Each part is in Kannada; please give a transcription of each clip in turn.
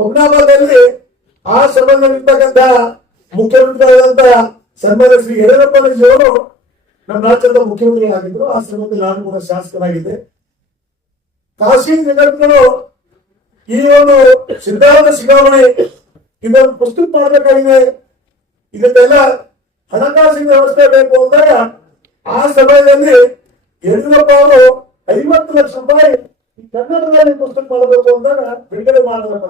ಹುಮ್ನಾಬಾದಲ್ಲಿ ಆ ಶ್ರಮದಲ್ಲಿರ್ತಕ್ಕಂಥ ಮುಖ್ಯಮಂತ್ರಿಗಳಾದಂತ ಸನ್ಮಾನ್ಯ ಶ್ರೀ ಯಡಿಯೂರಪ್ಪನವರು ನಮ್ಮ ರಾಜ್ಯದ ಮುಖ್ಯಮಂತ್ರಿಗಳಾಗಿದ್ರು. ಆ ಶ್ರಮದಲ್ಲಿ ನಾನು ಕೂಡ ಶಾಸಕನಾಗಿದ್ದೆ. ಖಾಸಗಿ ನಿಗಮಗಳು ಈ ಒಂದು ಸಿದ್ಧಾಂತ ಶಿಖಾಮಣಿ ಇದೊಂದು ಪುಸ್ತಕ ಮಾಡಬೇಕಾಗಿದೆ, ಇದಕ್ಕೆಲ್ಲ ಹಣಕಾಸಿನ ವ್ಯವಸ್ಥೆ ಬೇಕು ಅಂದಾಗ ಆ ಸಮಯದಲ್ಲಿ ಯಡಿಯೂರಪ್ಪ ಅವರು 50 ಲಕ್ಷ ರೂಪಾಯಿ ಕನ್ನಡದಲ್ಲಿ ಪುಸ್ತಕ ಮಾಡಬೇಕು ಅಂದಾಗ ಬಿಡುಗಡೆ ಮಾಡಬೇಕು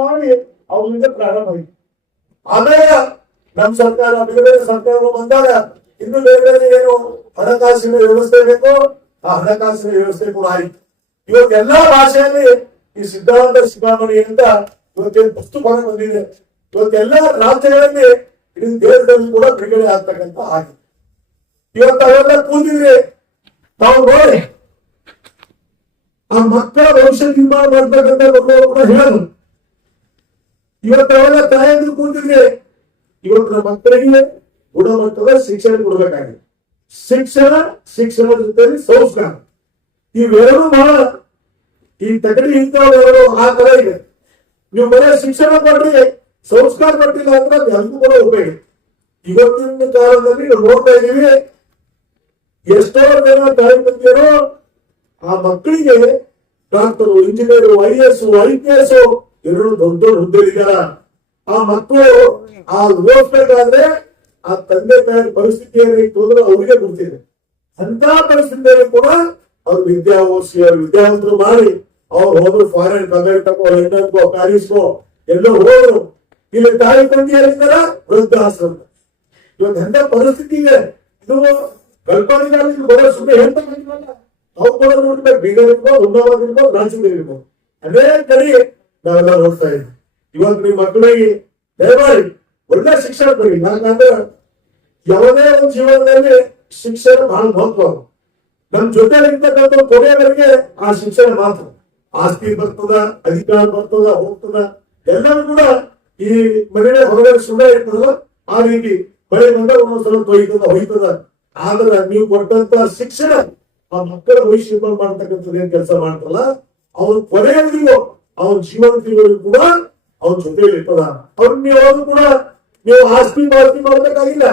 ಮಾಡಿ ಅವರಿಂದ ಪ್ರಾರಂಭ ಆಯಿತು. ಆಮೇಲೆ ನಮ್ಮ ಸರ್ಕಾರ ಬೇರೆ ಸರ್ಕಾರ ಬಂದಾಗ ಇನ್ನು ಬೇರೆ ಏನು ಹಣಕಾಸಿನ ವ್ಯವಸ್ಥೆ ಬೇಕು, ಆ ಹಣಕಾಸಿನ ವ್ಯವಸ್ಥೆ ಕೂಡ ಆಯಿತು. ಇವತ್ತೆಲ್ಲಾ ಭಾಷೆಯಲ್ಲಿ ಈ ಸಿದ್ಧಾಂತ ಶಿಖಾಮಣಿ ಅಂತ ಇವತ್ತೇನು ಪುಸ್ತಕ ಬಂದಿದೆ. ಇವತ್ತೆಲ್ಲ ರಾಜ್ಯಗಳಲ್ಲಿ ಇಡೀ ದೇಶದಲ್ಲಿ ಕೂಡ ಬಿಡುಗಡೆ ಆಗ್ತಕ್ಕಂಥ ಆಗಿದೆ. ಇವತ್ತು ಅವೆಲ್ಲ ಕೂದಿದ್ರೆ ತಾವು ನೋಡಿ ಆ ಮಕ್ಕಳ ಭವಿಷ್ಯ ನಿರ್ಮಾಣ ಮಾಡ್ತಕ್ಕಂಥ ಮಕ್ಕಳು ಕೂಡ ಹೇಳೋದು. ಇವತ್ತು ಅವೆಲ್ಲ ತಾಯಂದ್ರು ಕೂತಿದ್ರೆ ಇವತ್ತು ನಮ್ಮ ಮಕ್ಕಳಿಗೆ ಗುಣಮಟ್ಟದ ಶಿಕ್ಷಣ ಕೊಡ್ಬೇಕಾಗಿದೆ. ಶಿಕ್ಷಣ ಜೊತೆಯಲ್ಲಿ ಸಂಸ್ಕಾರ ಇವೆರಡೂ ಬಹಳ ಈ ತಗಡಿ ಇಂಥವರು ಆ ತರ ಇದೆ. ನೀವು ಬರೀ ಶಿಕ್ಷಣ ಕೊಡ್ರಿ, ಸಂಸ್ಕಾರ ಕೊಟ್ಟಿಲ್ಲ ಅಂದ್ರೆ ಎಲ್ಲರೂ ಕೂಡ ಉಪಯೋಗ. ಇವತ್ತಿನ ಕಾಲದಲ್ಲಿ ನೋಡ್ತಾ ಇದೀವಿ, ಎಷ್ಟೋ ಜನ ತಾಯಿ ತಂದೆಯರು ಆ ಮಕ್ಕಳಿಗೆ ಡಾಕ್ಟರು, ಇಂಜಿನಿಯರ್, IAS, IPS ಎರಡು ದೊಡ್ಡ ದೊಡ್ಡ ಹುದ್ದೆಗಳಿದಾರ. ಆ ಮಕ್ಕಳು ಆ ಓದ್ಬೇಕಾದ್ರೆ ಆ ತಂದೆ ತಾಯಿ ಪರಿಸ್ಥಿತಿಯಲ್ಲಿ ಹೋದ್ರೆ ಅವ್ರಿಗೆ ಗೊತ್ತಿದೆ. ಅಂತ ಪರಿಸ್ಥಿತಿಯಲ್ಲಿ ಕೂಡ ಅವ್ರು ವಿದ್ಯಾವಂತರು ಮಾಡಿ ಅವ್ರು ಹೋದ್ರು ಫಾರಿನ್, ಅಮೆರಿಕಕ್ಕೋ, ಲಂಡನ್ಕೋ, ಪ್ಯಾರಿಸ್ಕೋ ಎಲ್ಲೋ ಹೋದ್ರು. ಇಲ್ಲಿ ತಾಯಿ ತಂದೆಯರಿದ್ದಾರ ವೃದ್ಧಾಶ್ರಮ. ಇವತ್ತು ಎಂತ ಪರಿಸ್ಥಿತಿ ಇದೆ. ಇದು ಕಲ್ಪನೆಗಳಲ್ಲಿ ಬರೋ ಸುಮ್ಮನೆ ಹೇಳ್ತಾ ಬಂದಿವಲ್ಲ, ಅವ್ರು ಕೂಡ ನೋಡ್ಬೇಕು. ಬೀದರ್ ಇರ್ಬೋದು, ಹುಮ್ನಾಬಾದ್ ಇರ್ಬೋದು, ರಾಜ್ಯದಲ್ಲಿ ಇರ್ಬೋದು, ಅನೇಕ ಕಡೆ ನಾವೆಲ್ಲ ನೋಡ್ತಾ ಇದ್ವಿ. ಇವತ್ತು ನಿಮ್ಮ ಮಕ್ಕಳಿಗೆ ದಯಮಾಡಿ ಒಳ್ಳೆ ಶಿಕ್ಷಣ ಕೊಡಿ. ಯಾಕಂದ್ರೆ ಯಾವುದೇ ಒಂದು ಜೀವನದಲ್ಲಿ ಶಿಕ್ಷಣ ಬಹಳ ಮಹತ್ವ. ನಮ್ ಜೊತೆ ಇರ್ತಕ್ಕಂಥ ಕೊನೆಯವರೆಗೆ ಆ ಶಿಕ್ಷಣ ಮಾತ್ರ. ಆಸ್ತಿ ಬರ್ತದ, ಅಧಿಕಾರ ಬರ್ತದ, ಹೋಗ್ತದ, ಎಲ್ಲರೂ ಕೂಡ ಈ ಮನೆಯ ಹೊರಗಡೆ ಸುಳ್ಳ ಇರ್ತದಲ್ಲ, ಆ ರೀತಿ ಮಳೆ ಬಂದಾಗ ಒಂದೊಂದ್ಸಲ ಹೋಯ್ತದ. ಆದ್ರೆ ನೀವು ಕೊಟ್ಟಂತ ಶಿಕ್ಷಣ ಆ ಮಕ್ಕಳ ಭವಿಷ್ಯ ಮಾಡ್ತಕ್ಕಂಥದ್ದು ಏನ್ ಕೆಲಸ ಮಾಡ್ತಲ್ಲ, ಅವ್ರ ಕೊನೆಯವರಿಗೂ ಅವ್ರ ಜೀವನದವರೆಗೂ ಕೂಡ ಅವ್ರ ಜೊತೆಯಲ್ಲಿ ಇರ್ತದ. ಅವ್ರು ನೀವು ಕೂಡ ನೀವು ಆಸ್ತಿ ಮಾಡ್ಬೇಕಾಗಿಲ್ಲ.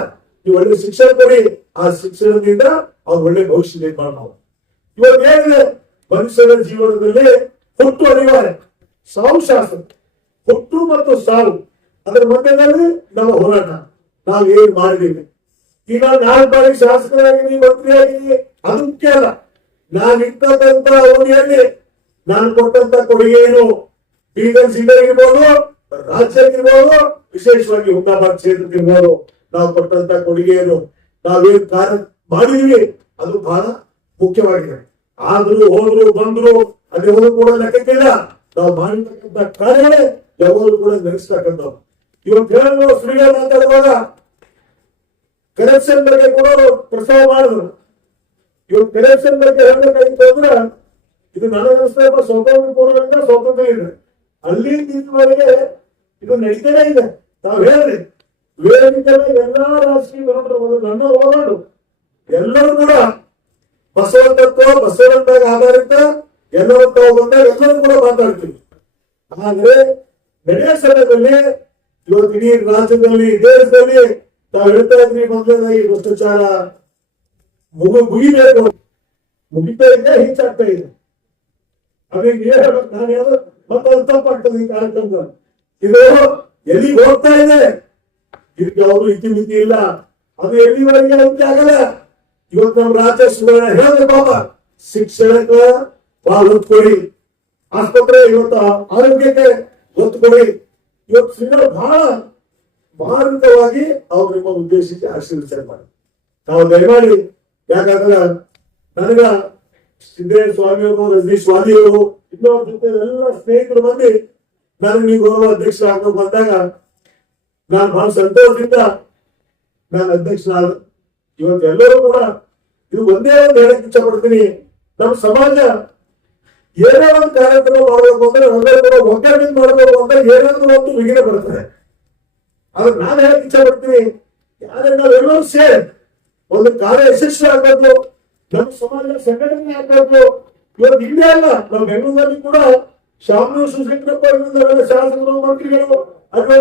ನೀವು ಒಳ್ಳೆ ಶಿಕ್ಷಣ ಕೊಡಿ. ಆ ಶಿಕ್ಷಣದಿಂದ ಅವ್ರು ಒಳ್ಳೆ ಭವಿಷ್ಯ ನಿರ್ಮಾಣ ಮಾಡೋದು. ಇವಾಗ ಏನಿದೆ, ಮನುಷ್ಯನ ಜೀವನದಲ್ಲಿ ಹುಟ್ಟು ಅನಿವಾರ್ಯ, ಸಾವು ಶಾಸ್ತ್ರ. ಹುಟ್ಟು ಮತ್ತು ಸಾವು ಅದರ ಮಧ್ಯದಲ್ಲಿ ನಮ್ಮ ಹೋರಾಟ. ನಾವು ಏನ್ ಮಾಡಿದೀವಿ. ಈಗ 4 ಬಾರಿ ಶಾಸಕರಾಗಿದ್ದೀನಿ, ಮಂತ್ರಿ ಆಗಿದ್ದೀನಿ, ಅದು ಮುಖ್ಯ ಅಲ್ಲ. ನಾನು ಇರ್ತಕ್ಕಂಥ ಅವಧಿಯಲ್ಲಿ ನಾನು ಕೊಟ್ಟಂತ ಕೊಡುಗೆ ಏನು, ಬೀದರ್ ಜಿಲ್ಲೆಗಿರ್ಬೋದು, ರಾಜ್ಯಕ್ಕಿರ್ಬೋದು, ವಿಶೇಷವಾಗಿ ಹುಮ್ನಾಬಾದ್ ಕ್ಷೇತ್ರಕ್ಕಿರ್ಬೋದು, ನಾವು ಕೊಟ್ಟಂತ ಕೊಡುಗೆ ಏನು, ನಾವೇನ್ ಕಾರ್ಯ ಮಾಡಿದೀವಿ ಅದು ಬಹಳ ಮುಖ್ಯವಾಗಿದೆ. ಆದ್ರೂ ಹೋದ್ರು ಬಂದ್ರು ಅದು ಕೂಡ ಲೆಕ್ಕಕ್ಕಿಲ್ಲ. ನಾವು ಮಾಡಿರ್ತಕ್ಕಂಥ ಕಾರ್ಯಗಳೇ ಯಾವಾಗಲೂ ಕೂಡ ನೆನೆಸ್ತಕ್ಕಂಥದ್ದು. ಇವತ್ತು ಹೇಳಲು ಸುಳಿಗೆ ಮಾತಾಡುವಾಗ ಕರಪ್ಷನ್ ಬಗ್ಗೆ ಕೂಡ ಪ್ರಸ್ತಾವ ಮಾಡಿದ್ರು. ಇವತ್ತು ಕರಪ್ಷನ್ ಬಗ್ಗೆ ಹೇಳ್ಬೇಕಾಗಿತ್ತು ಅಂದ್ರೆ ಇದು ನನ್ನ ವ್ಯವಸ್ಥೆ ಸ್ವಾತಂತ್ರ್ಯ ಪೂರ್ವದಿಂದ ಸ್ವಾತಂತ್ರ್ಯ ಇದೆ, ಅಲ್ಲಿಂದವರೆಗೆ ಇದು ನಡೀತಾನೆ ಇದೆ. ತಾವು ಹೇಳ್ರಿ, ವೇದಿಕೆ ಎಲ್ಲಾ ರಾಜಕೀಯ ನಾಯಕರು ನನ್ನ ಹೋರಾಡು ಎಲ್ಲರೂ ಕೂಡ ಬಸವ ತತ್ವ, ಬಸವಣ್ಣನ ಆಧಾರಿತ ಎಲ್ಲರೂ ತಾವು ಬಂದಾಗ ಎಲ್ಲರೂ ಕೂಡ ಮಾತಾಡ್ತೀವಿ. ಆದ್ರೆ ನಡೆಯ ಸಮಯದಲ್ಲಿ ಇವತ್ತು ಇಡೀ ರಾಜ್ಯದಲ್ಲಿ, ದೇಶದಲ್ಲಿ ತಾವು ಹೇಳ್ತಾ ಇದ್ರಿ ಮೊದಲನೇದಾಗಿ ಭ್ರಷ್ಟಾಚಾರ ಮುಗಿಬೇಕು, ಮುಗಿತಾ ಇದೆ, ಹೆಚ್ಚಾಗ್ತಾ ಇದೆ. ಅದಕ್ಕೆ ನಾನು ಯಾವ್ದು ಮತ್ತೊಂದು ತಪ್ಪಾಗ್ತದೆ ಈ ಕಾರ್ಯಕ್ರಮ. ಇದು ಎಲ್ಲಿಗೆ ಹೋಗ್ತಾ ಇದೆ, ಇದಕ್ಕೆ ಅವರು ಇತಿಮಿತಿ ಇಲ್ಲ. ಅದು ಎಲ್ಲಿವರೆಗೆ ಅಂತ್ಯ ಆಗಲ್ಲ. ಇವತ್ತು ನಮ್ಮ ರಾಜ್ಯ ಸುಧಾರಣೆ ಹೇಳಿದ್ರೆ ಬಾಬಾ ಶಿಕ್ಷಣಕ್ಕೆ ಬಹಳ ಒತ್ತು ಕೊಡಿ, ಆಸ್ಪತ್ರೆ ಇವತ್ತು ಆರೋಗ್ಯಕ್ಕೆ ಒತ್ತು ಕೊಡಿ. ಇವತ್ತು ಸುಧಾರಣೆ ಬಹಳ ಮಾರ್ಮಿಕವಾಗಿ ಅವ್ರು ನಿಮ್ಮ ಉದ್ದೇಶಕ್ಕೆ ಆಶೀರ್ವಚನೆ ಮಾಡಿ ನಾವು ದಯಮಾಡಿ. ಯಾಕಂದ್ರೆ ನನಗ ಸಿದ್ದೇಶ್ವರ ಸ್ವಾಮಿಯವರು, ರಜನೀಶ್ ವಾದಿಯವರು, ಇನ್ನೊಬ್ಬರ ಜೊತೆ ಎಲ್ಲ ಸ್ನೇಹಿತರು ಬಂದು ನಾನು ನೀವು ಗೌರವ ಅಧ್ಯಕ್ಷ ಆಗೋ ಬಂದಾಗ ನಾನು ಬಹಳ ಸಂತೋಷದಿಂದ ನಾನು ಅಧ್ಯಕ್ಷನಾದ. ಇವತ್ತು ಎಲ್ಲರೂ ಕೂಡ ಇದು ಒಂದೇ ಒಂದು ಹೇಳಕ್ ಇಚ್ಛೆ ಪಡ್ತೀನಿ. ನಮ್ಮ ಸಮಾಜ ಏನೇ ಒಂದು ಕಾರ್ಯಕ್ರಮ ಮಾಡಬೇಕು ಅಂದ್ರೆ ಎಲ್ಲರೂ ಕೂಡ ಒಗ್ಗಟ್ಟಿನಿಂದ ಮಾಡಬೇಕು ಅಂದ್ರೆ ಏನಾದ್ರೂ ಒಂದು ವಿಘ್ನ ಬರ್ತದೆ. ಆದ್ರೆ ನಾನು ಹೇಳಕ್ ಇಚ್ಛೆ ಪಡ್ತೀನಿ, ಯಾರು ನಾವೆಲ್ಲರೂ ಸೇರಿ ಒಂದು ಕಾರ್ಯ ಯಶಸ್ವಿ ಆಗ್ಬೇಕು, ನಮ್ಮ ಸಮಾಜ ಸಂಘಟನೆ ಆಗ್ಬೇಕು. ಇವತ್ತು ಇಲ್ಲೇ ಅಲ್ಲ, ನಾವು ಬೆಂಗಳೂರಲ್ಲಿ ಕೂಡ ಶಾಮನೂರು ಶಿವಶಂಕರಪ್ಪ ಇವರೆಲ್ಲ ಶಾಸಕರು ಮಂತ್ರಿಗಳು ಅಥವಾ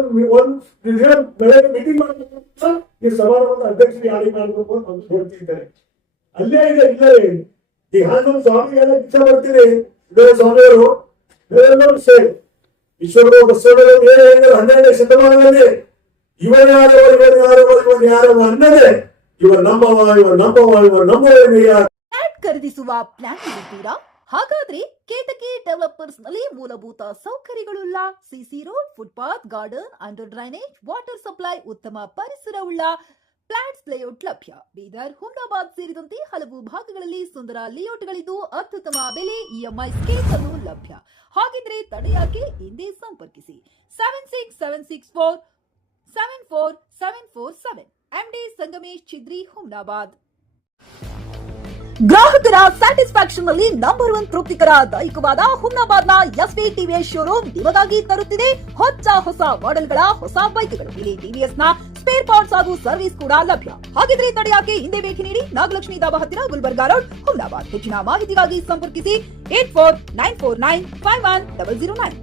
ಬೆಳಗ್ಗೆ ಮೀಟಿಂಗ್ ಮಾಡಬೇಕು ಈ ಸಮಾರಂಭದ ಅಧ್ಯಕ್ಷರಿಗೆ ಯಾರಿಗೆ ಮಾಡಬೇಕು ಅಂತ ಒಂದು ಹೇಳ್ತಿದ್ದಾರೆ. ಅಲ್ಲೇ ಇದೆ ಇಲ್ಲೇ ಈ ಹಾಸನ ಸ್ವಾಮಿಗೆಲ್ಲ ಇಚ್ಛೆ ಬರ್ತೀರಿ ಸ್ವಾಮಿಗಳು ಇವರೆಲ್ಲರೂ ಸೇರಿ ವಿಶ್ವಗುರು ಬಸವಣ್ಣನವರು ಏನು ಹೇಳಿದ್ರು 12ನೇ ಶತಮಾನದಲ್ಲಿ ಇವನ್ ಯಾರೋ ಅನ್ನದೇ ಇವರು ನಮ್ಮವ ಖರೀದಿಸುವ ಪ್ಲಾನ್ ಇರುತ್ತೀರಾ? ಹಾಗಾದ್ರೆ ಕೇತಕಿ ಡೆವಲಪರ್ಸ್ ನಲ್ಲಿ ಮೂಲಭೂತ ಸೌಕರ್ಯಗಳುಳ್ಳ CC road, footpath, garden, under drainage, water supply, ಉತ್ತಮ ಪರಿಸರವುಳ್ಳ ಫ್ಲಾಟ್ಸ್ ಲೇಔಟ್ ಲಭ್ಯ. ಬೀದರ್, ಹುಮ್ನಾಬಾದ್ ಸೇರಿದಂತೆ ಹಲವು ಭಾಗಗಳಲ್ಲಿ ಸುಂದರ ಲೇಔಟ್ಗಳಿದ್ದು ಅತ್ಯುತ್ತಮ ಬೆಲೆ, ಇಎಂಐ ಸ್ಕೀಮ್ಸ್ ಅನ್ನು ಲಭ್ಯ. ಹಾಗಿದ್ರೆ ತಡೆಯಾಕೆ ಹಿಂದೆ ಸಂಪರ್ಕಿಸಿ 7676474747 ಎಂಡಿ ಸಂಗಮೇಶ್ ಚಿದ್ರಿ, ಹುಮ್ನಾಬಾದ್. ಗ್ರಾಹಕರ ಸ್ಯಾಟಿಸ್ಫ್ಯಾಕ್ಷನ್ ನಲ್ಲಿ ನಂಬರ್ 1 ತೃಪ್ತಿಕರ ದೈಹಿಕವಾದ ಹುಮ್ನಾಬಾದ್ನ ಎಸ್ವಿ ಟಿವಿಎಸ್ ಶೋರೂಮ್ ನಿಮಗಾಗಿ ತರುತ್ತಿದೆ ಹೊಸ ಮಾಡೆಲ್ಗಳ ಹೊಸ ಬೈಕ್ಗಳು. ಇಲ್ಲಿ ಟಿವಿಎಸ್ ನ ಸ್ಪೇರ್ ಪಾರ್ಟ್ಸ್ ಹಾಗೂ ಸರ್ವಿಸ್ ಕೂಡ ಲಭ್ಯ. ಹಾಗಿದ್ರೆ ತಡೆಯಾಕೆ ಹಿಂದೆ ಭೇಟಿ ನೀಡಿ. ನಾಗಲಕ್ಷ್ಮಿ ದಾಬಾ ಹತ್ತಿರ, ಗುಲ್ಬರ್ಗಾ ರೋಡ್, ಹುಮ್ನಾಬಾದ್. ಹೆಚ್ಚಿನ ಮಾಹಿತಿಗಾಗಿ ಸಂಪರ್ಕಿಸಿ 8494951009.